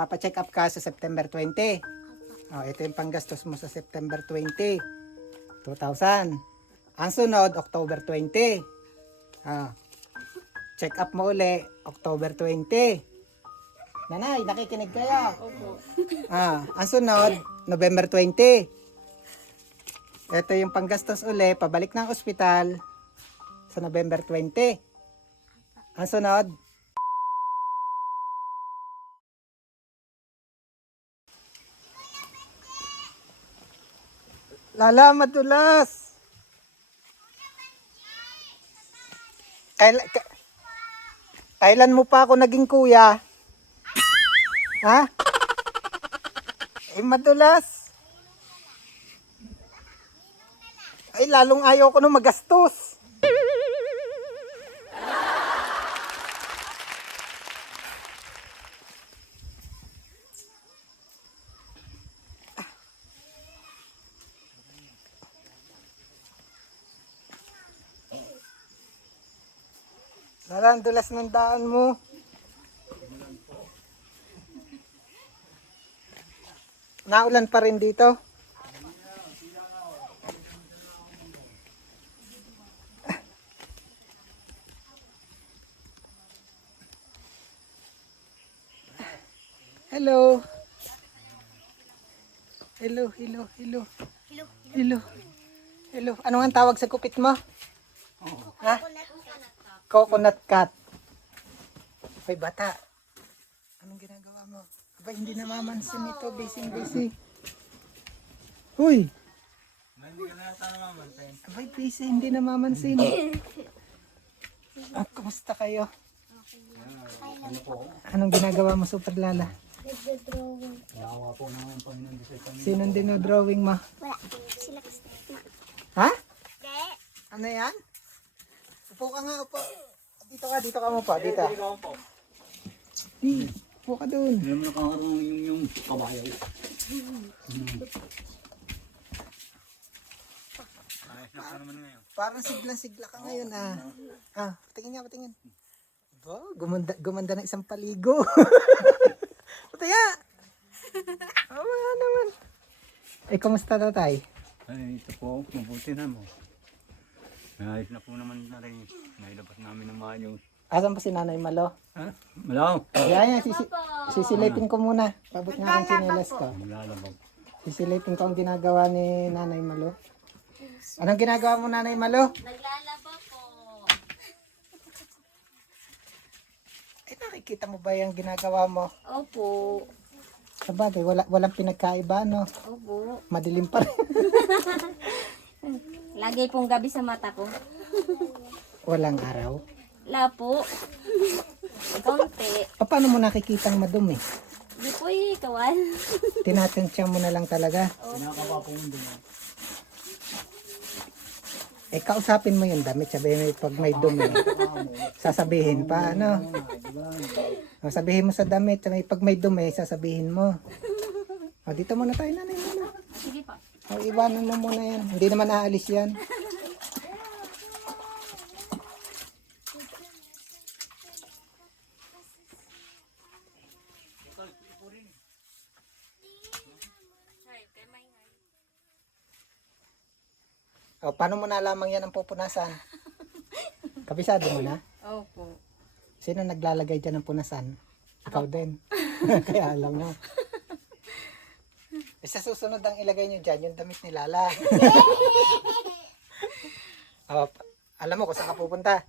Papacheck up ka sa September 20. Oh, ito yung panggastos mo sa September 20. 2,000. Ang sunod, October 20. Ah, check up mo uli, October 20. Nanay, nakikinig kayo? Opo. Ang sunod, November 20. Ito yung panggastos uli, pabalik ng ospital sa November 20. Ang sunod, Lala, madulas. Kailan mo pa ako naging kuya? Ha? Madulas. Ay, lalong ayaw ko nung magastos. Lala, ang dulas ng daan mo. Naulan pa rin dito. Hello. Hello, hello, hello. Hello. Hello. Ano ang tawag sa kupit mo? Ha? Coconut cut. Ay, bata. Anong ginagawa mo? Aba, hindi namamansin ito. Busy. Huy! Hindi ka nata namamansin. Abay, busy. Hindi namamansin. Kumusta kayo? Ano po? Anong ginagawa mo, Super Lala? Nawa po ng Panginoon Diyos sa kanya. Sinong dinodrawing mo? Wala. Sila kasi. Ha? Hindi. Ano yan? Upo ka nga, upo. Dito ka mo pa. Dito. Upo ka dun. Alam mo nakakaroon yung kabayo. Ayos na pa naman ngayon. Parang sigla ka ngayon patingin. Ba, gumanda ng isang paligo. Pataya. Wala naman. Kumusta tatay? Ay, ito po, mabuti na mo. Ayos na po naman na rin. Nailabas namin ng maayos. Asan pa si Nanay Malo? Ha? Malaw! Yan, sisilipin ko muna. Pabot nga ang sinelas ko. Maglalabag. Sisilipin ko ang ginagawa ni Nanay Malo. Anong ginagawa mo, Nanay Malo? Naglalaba po. Nakikita mo ba yung ginagawa mo? Opo. Sabagay, walang pinagkaiba, no? Opo. Madilim pa rin. Lagay pong gabi sa mata ko. Walang araw. Wala po. Kaunti. Paano mo nakikitang madumi? Di po kawan. Tinatensya mo na lang talaga. Pinakapa po yung doon. Kausapin mo yung damit. Sabihin mo pag may dumi. Sasabihin pa, ano? Sabihin mo sa damit. Pag may dumi, sasabihin mo. Dito muna tayo, Nanay Malo. Sige pa. Iwanan mo muna yan. Hindi naman aalis yan. Paano mo nalaman yan ang pupunasan? Kabisado mo na? Opo. Sino naglalagay dyan ng punasan? Ikaw din. Kaya alam mo. Sa susunod ang ilagay nyo dyan, yung damit ni Lala. Alam mo kung saan ka pupunta?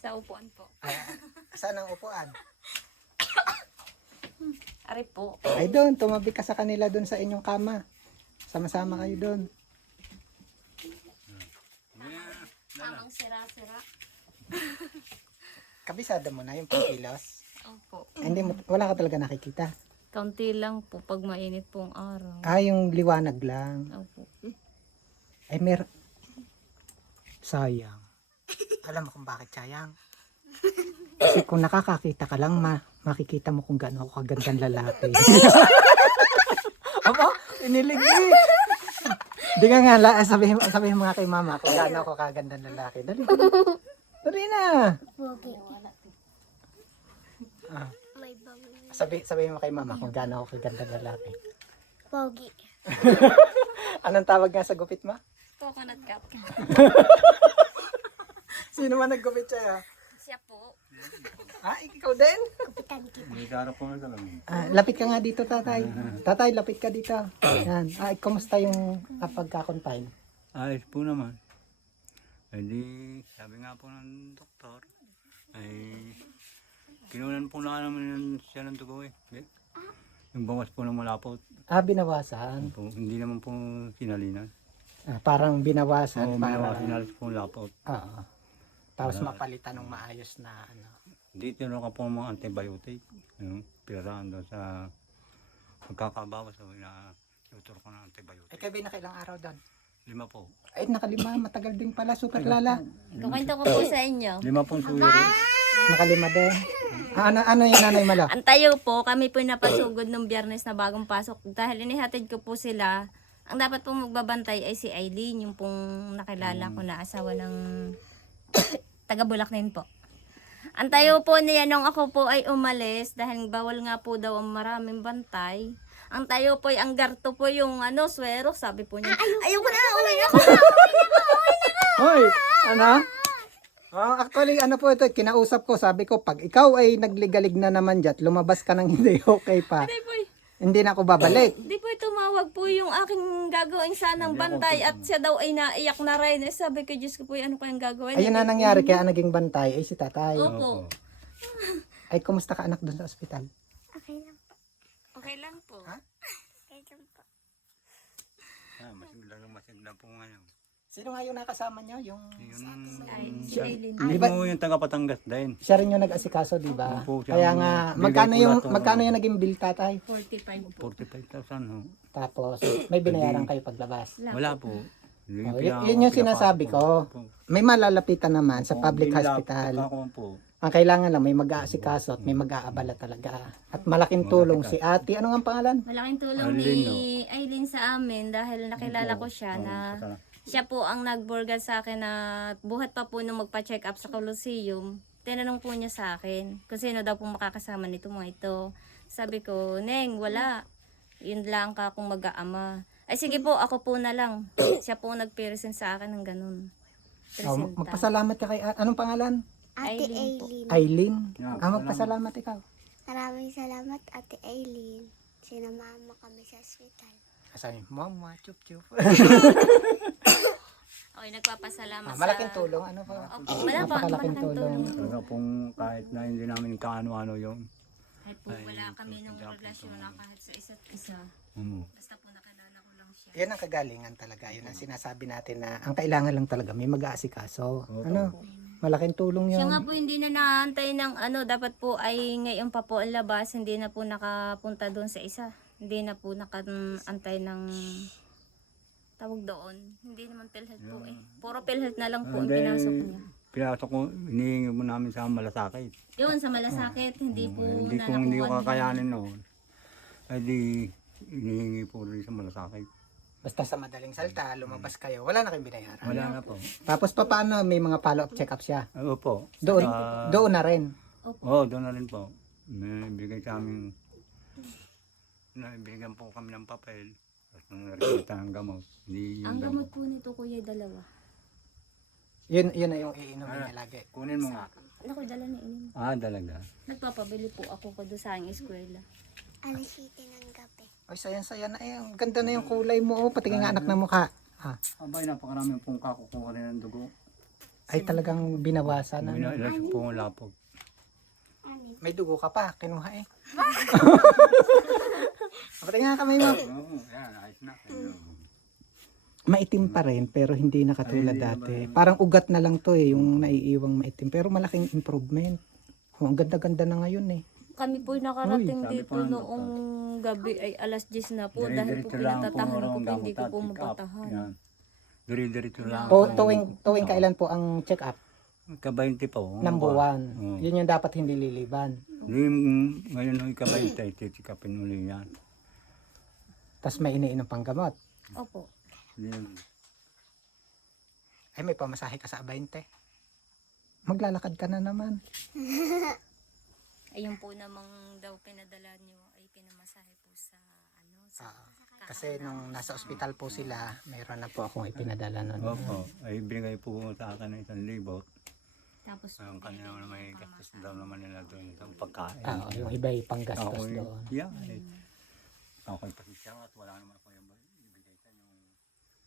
Sa upuan po. Saan ang upuan? Ari po. Ay doon, tumabi ka sa kanila doon sa inyong kama. Sama-sama kayo doon. Tamang sira-sira. Kabisado mo na yung pangkilos. Opo. Hindi mo, wala ka talaga nakikita. Kaunti lang po pag mainit pong araw. Yung liwanag lang. Opo. Ay, sayang. Alam mo kung bakit sayang? Kasi kung nakakakita ka lang, makikita mo kung gaano ako kagandang lalaki. Aba, inilig eh. Di ka nga, sabihin mo nga kay mama kung gaano ako kagandang lalaki. Dali. Dali na. Pogi. May bangon. Sabihin mo kay mama kung gaano ako kaganda lalaki. Pogi. Anong tawag nga sa gupit mo? Coconut cup. Sino man naggupit sa'yo? Siya po. Ah, ikaw din? Kupitan kita. May darap ko na talaga. Lapit ka nga dito, tatay. Tatay, lapit ka dito. Yan. Kumusta yung pagka-confine? Ayos po naman. Ay di, sabi nga po ng doktor, ay kinunan po na naman siya ng dugo eh. Yung bawas po ng malapot. Binawasan. Po, hindi naman po sinalinan. Parang binawasan. Oo, para, sinalis po ng lapot. Oo. Tapos mapalitan ng maayos na ano. Hindi tinuro ka po ng mga antibiotic. Pirahan doon sa pagkakabawas. So, tinuturo ko ng antibiotic. Kayo ba nakailang araw doon? 5 po. Ay, nakalima. Matagal din pala. Super lala. Kukwento ko po sa inyo. 5 pong suyo. Nakalima din. Ano yung nanay malo? Ang tayo po, kami po napasugod nung Biyernes na bagong pasok. Dahil inihatid ko po sila, ang dapat pong magbabantay ay si Eileen, yung pong nakilala ko na asawa ng taga Bulacnin po. Ang tayo po niya nung ako po ay umalis, dahil bawal nga po daw ang maraming bantay. Ang tayo po ay ang garto po yung swero, sabi po niya. Ayoko na, uwi ako. Hoy! Ano? Actually, ano po ito, kinausap ko, sabi ko, pag ikaw ay nagligalig na naman dyan, lumabas ka ng hindi okay pa. Hindi na ako babalik. Di po tumawag po yung aking gagawin sanang bantay at siya daw ay naiyak na rin. Sabi ko, Diyos ko po, ano kayang gagawin? Ayun na nangyari, kaya naging bantay, ay si tatay. Opo. Ay, kumusta ka anak doon sa ospital? Okay lang po. Okay lang po. Ha? Okay lang po. Masigla po ngayon. Sino nga yung nakasama niyo? Yung... Si Eileen. Hindi Di ba- mo yung taga Patangas din. Siya rin yung nag-asikaso, di ba? Opo, siya Kaya ang nga, bigay ko lahat ng- magkano yung naging bill tatay? 45 po. 45,000 ho. Tapos, may binayaran kayo paglabas. Wala po. Yun yung sinasabi ko. May malalapitan naman sa public hospital. Po. Ang kailangan lang, may mag-aasikaso at may mag-aabala talaga. At malaking tulong si ate. Ano nga ang pangalan? Malaking tulong ni Eileen sa amin dahil nakilala ko siya na siya po ang nagburgal sa akin na buhat pa po nung magpa-check up sa Colosseum. Tinanong po niya sa akin kung sino daw po makakasama nito mga ito. Sabi ko, Neng, wala. Yun lang ka kung mag-aama. Ay sige po, ako po na lang. Siya po nag-present sa akin ng ganun. Presenta. Magpasalamat ka kay anong pangalan? Ate Aileen po. Aileen. Aileen. Yeah, Magpasalamat ikaw. Maraming salamat, Ate Aileen. Sinamama kami sa ospital. Sabi, mama, chup chup. Okay, nagpapasalamat Malaking sa... tulong. Ano pa? Opo, wala pa. Napakalaking Malaking tulong. tulong. Talaga pong kahit na hindi namin kaano-ano yun. Kahit po wala kami nung relasyon na kahit sa isa't isa. Basta po nakilala ko lang siya. Yan ang kagalingan talaga. Yun ang sinasabi natin na ang kailangan lang talaga may mag-aasikaso. Ano? Malaking tulong Siya yun. nga po hindi na naantay ng dapat po ay ngayon pa po ang labas, hindi na po nakapunta doon sa isa. Hindi na po nakaantay ng tawag doon. Hindi naman PhilHealth po eh. Puro PhilHealth na lang po ang pinasok niya. Pinasok ko, hinihingi mo namin sa malasakit. Yun, sa malasakit, hindi po Hindi ko kakayanin noon. Ay di, hinihingi po rin sa malasakit. Basta sa madaling salta, lumabas kayo. Wala na kayong binayaran. Wala na po. Tapos paano may mga follow-up check-up siya? Opo. Doon na rin. Oo, doon na rin po. May bigay kami, nabigyan po kami ng papel. Tapos nang nakikita ng gamot. Hindi Ang yung gamot po nito kuya dalawa. Yun na yung iinumin niya lagi. Kunin mo nga. Naku, dala ni Inin. Talaga. Nagpapabili po ako ko doon sa aking eskwela. Alas 7 ng gabi. Ay, sayang-saya na eh. Ang ganda na yung kulay mo. Oh. Pati nga anak na mukha. Abay, napakarami pong kakukuha rin ng dugo. Ay, talagang binawasan. Ano? Ilas po ang lapog. May dugo ka pa. Kinuha eh. Pati nga kamay mo. Oo, yan, ayos na. Maitim pa rin, pero hindi na katulad dati. Parang ugat na lang to eh, yung naiiwang maitim. Pero malaking improvement. Oh, ang ganda-ganda na ngayon eh. Kami po nakarating sabi dito pa ng noong gabi ay alas 10 na po dahil po Dire-diretso lang pinatatahan ko ang po hindi ko gamot po at pick-up. mapatahan. Yan. Dire-diretso lang. Tuwing kailan po ang check-up? Ka-20 po. Ng buwan. Oo. Yun yung dapat hindi liliban. Ngayon ho, ka-20, titikapin uli yan. Tapos may iniinom pang gamot. Opo. Yun. Ay, may pamasahe ka sa 20. Maglalakad ka na naman. Ayun po namang daw pinadala Kasi nung nasa ospital po sila, mayroon na po akong ipinadala nun. Opo, ay binigay po sa akin ng 1,000. Tapos, Ang kanina naman may gastos daw naman nila doon sa pagkain. Yung iba yung panggastos Ako doon. ako yung pasisya at wala naman ako yung ibigay sa yung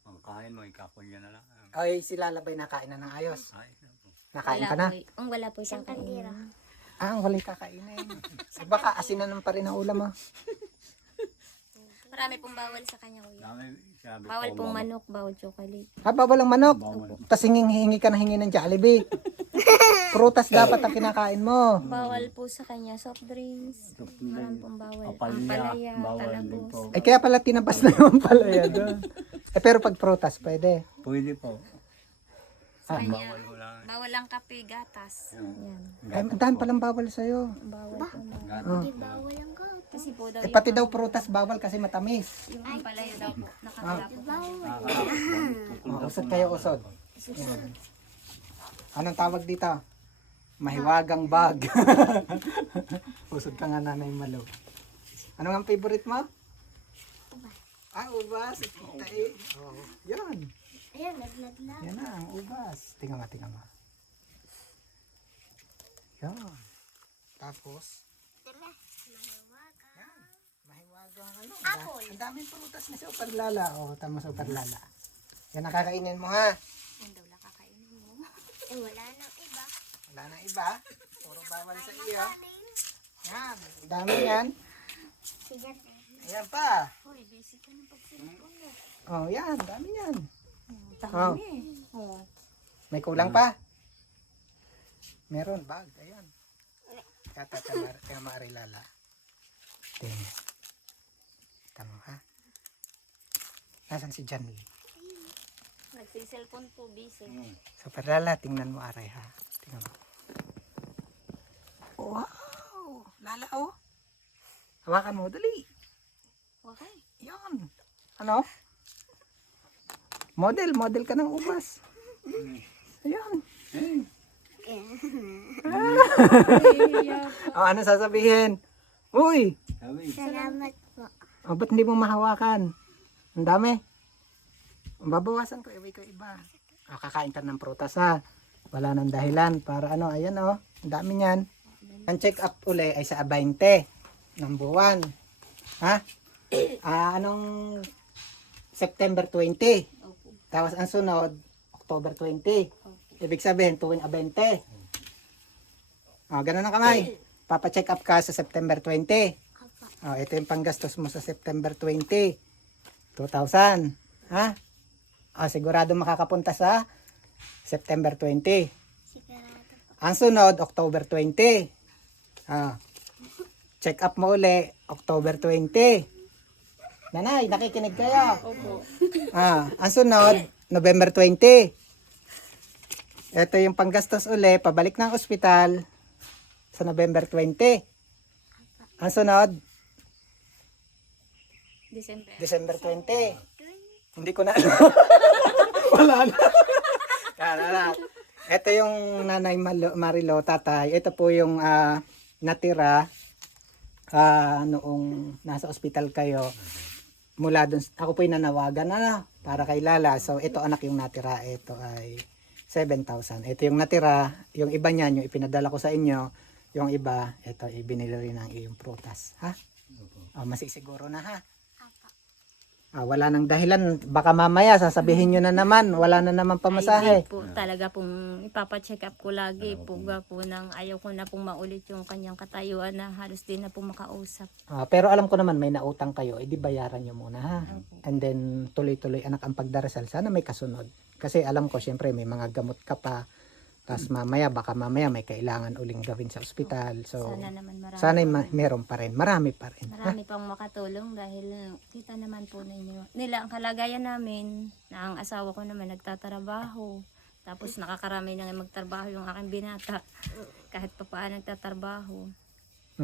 pangkain mo, ikapulya na lang. Ay, sila labay nakain na ng ayos. Ay, Nakain wala ka na? po, ang wala po siyang kandira. kainin. Ang wala kakainin. Baka asinan pa rin ang ulam mo. Marami pong bawal sa kanya, kuya. sabi Bawal ko, pong manok, bawal chocolate. Bawal ang manok. Bawal. Tapos hingi ka na hingi ng Jollibee. Prutas dapat ang kinakain mo. Bawal po sa kanya, soft drinks. Marami pong bawal. Papalya, Ampalaya, bawal din talabos. po. Ay kaya pala tinabas na naman pala yan doon. Pero pag prutas, pwede. Pwede po. Sa kanya, Bawal ko lang. bawal ang kape, gatas. Yan. Ay, ang dami palang bawal sa'yo. Bawal po. Oh. Di bawal ang gout. Kasi po daw Pati daw prutas bawal kasi matamis. yung ampalaya daw po, nakakala po. Usod kayo, usod. Yan. Anong tawag dito? Mahiwagang bag. Usod ka nga, Nanay Malo. Ano ang favorite mo? Ubas. Kita eh. Oh, yan. Ayan, nagladla. Yan na, ang ubas. Tingnan mo, tingnan mo. Yan. Tapos, mahiwagang ano. Apple. Ang daming prutas na super lala. Tama super lala. Yan ang kakainin mo ha. Yan daw nakakainin mo. Wala nang iba. Wala na iba. Puro bawal sa iyo. Yan. Ang dami yan. Sige. Ayan pa. Hoy, busy ka ng pagsilipon mo. Yan. Dami yan. Dami eh. Oh. May kulang pa. Meron. Bag. Ayan. Kata kaya maarilala. Tingnan. Tama ha. Nasaan si Janly? Nagsiselfon po, busy. Super lala. Tingnan mo aray ha. Tingnan mo. Wow. Lala oh. Hawakan mo. Dali. Okay. Yan. Ano? Model ka ng ubas. Ayan. Ano sasabihin? Uy, Sabi, Salamat po. ba't hindi mo mahawakan? Ang dami. Babawasan ko, iwi ko iba. Kakain ka ng prutas ha. Wala nang dahilan para ano, ayan oh. Ang dami niyan. Ang check up uli ay sa 20 ng buwan. Ha? Anong September 20. Opo. Tapos ang sunod, October 20. Ibig sabihin, tuwing 20. Ganun ang kamay. Papacheck up ka sa September 20. Ito yung panggastos mo sa September 20. 2,000. Ha? Sigurado makakapunta sa September 20. Sigurado po. Ang sunod, October 20. Check up mo uli, October 20. Nanay, nakikinig kayo? Opo. Ang sunod, November 20. Ito yung panggastos uli, pabalik ng ospital sa November 20. Ang sunod, December 20. Hindi ko na alam. Wala na. Ito yung Nanay Marilo, tatay. Ito po yung natira noong nasa ospital kayo. Mula dun, ako po yung nanawagan para kay Lala. So, ito anak yung natira. Ito ay 7,000. Ito yung natira. Yung iba niyan, yung ipinadala ko sa inyo. Yung iba, ito, ibinili rin ng iyong prutas. Ha? Masisiguro na ha? Wala nang dahilan. Baka mamaya sasabihin nyo na naman. Wala na naman pamasahe. Ay, po, talaga pong ipapacheck up ko lagi. Puga po nang ayaw ko na pong maulit yung kanyang katayuan na halos din na po makausap. Pero alam ko naman may nautang kayo. Di bayaran nyo muna ha? And then tuloy-tuloy anak ang pagdarasal. Sana may kasunod. Kasi alam ko syempre may mga gamot ka pa. Tapos baka mamaya may kailangan uling gawin sa ospital. So, Sana naman marami. sana meron pa rin. Marami pa rin. Marami pang makatulong dahil kita naman po nila ang kalagayan namin na ang asawa ko naman nagtatrabaho. Tapos nakakarami na nga magtrabaho yung aking binata. Kahit pa paano nagtatrabaho.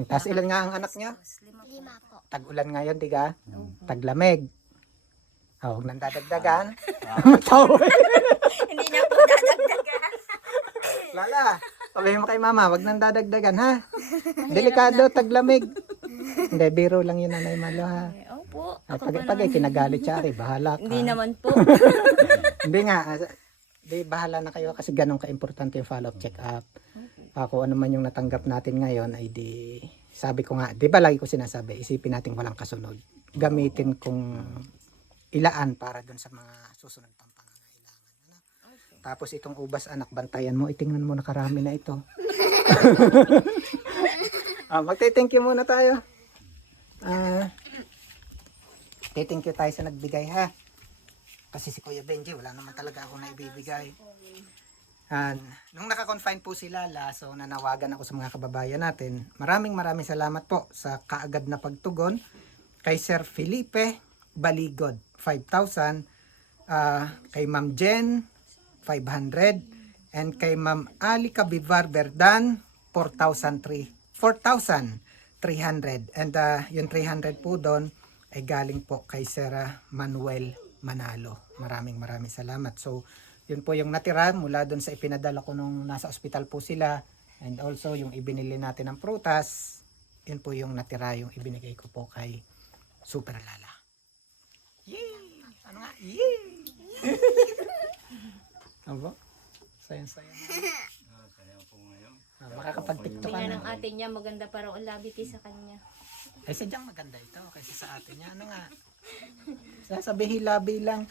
Tapos ilan nga ang anak niya? Tapos 5 po. 5 po. Tag-ulan ngayon, diga? Taglamig. Huwag nang dadagdagan. Tawa. Hindi na po dadagdagan. Lala, sabihin mo kay mama, wag nang dadagdagan ha. Delikado, taglamig. Hindi, biro lang yun, Nanay Malo ha. Opo. po. Ay, Ako pag, pa pag naman. kinagalit siya, Ari, bahala ka. Hindi naman po. Hindi nga, di bahala na kayo kasi ganun ka-importante yung follow-up check-up. Ako ano man yung natanggap natin ngayon ay di, sabi ko nga, di ba lagi ko sinasabi, isipin natin walang kasunod. Gamitin kung ilaan para dun sa mga susunod pang pangangailangan. Ano? Tapos itong ubas anak, bantayan mo, itingnan mo nakarami na ito. Magte-thank you muna tayo. Thank you tayo sa nagbigay ha. Kasi si Kuya Benji, wala naman talaga ako na ibibigay. Nung naka-confine po sila, so nanawagan ako sa mga kababayan natin. Maraming salamat po sa kaagad na pagtugon kay Sir Felipe Baligod, 5,000, kay Ma'am Jen, 500, and kay Ma'am Alika Bivar Verdan, 4,300. And yung 300 po doon ay galing po kay Sir Manuel Manalo. Maraming salamat. So, yun po yung natira mula doon sa ipinadala ko nung nasa ospital po sila. And also yung ibinili natin ng prutas, yun po yung natira, yung ibinigay ko po kay Super Lala. Yay! Ano nga? Yay! Abo? Sayang-sayang. Saya po ngayon. Makakapag-tiktok ka Tingnan na. ng ate niya, maganda pa raw ang labi kaysa kanya. Ay, sadyang maganda ito kaysa sa atin niya. Ano nga? Sasabihin labi lang.